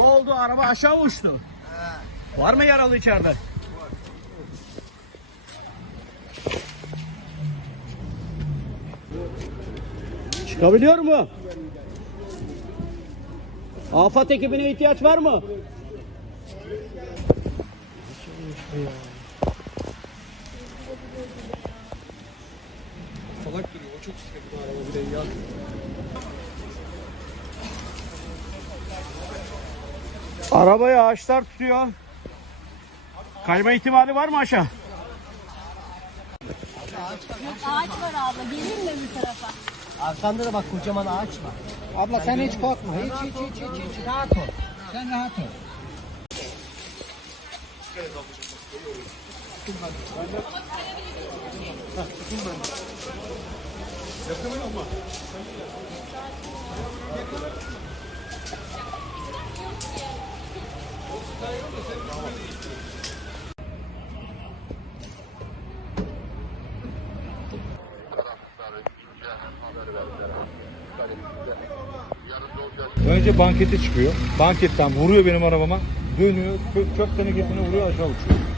oldu? Araba aşağı uçtu. Var mı yaralı içeride? Çıkabiliyor mu? Afat ekibine ihtiyaç var mı? Salak duruyor. O çok sıkıntı araba bir de Arabayı ağaçlar tutuyor. Kayma ihtimali var mı aşağı? Ağaç var abla. Gelin mi bu tarafa? Arkanda da bak kocaman ağaç var. Abla sen hiç korkma. Hiç hiç hiç hiç, hiç. rahat ol. Sen rahat ol. Önce bankete çıkıyor. Banketten vuruyor benim arabama. Dönüyor. Kök, kök tenekesine vuruyor aşağı uçuyor.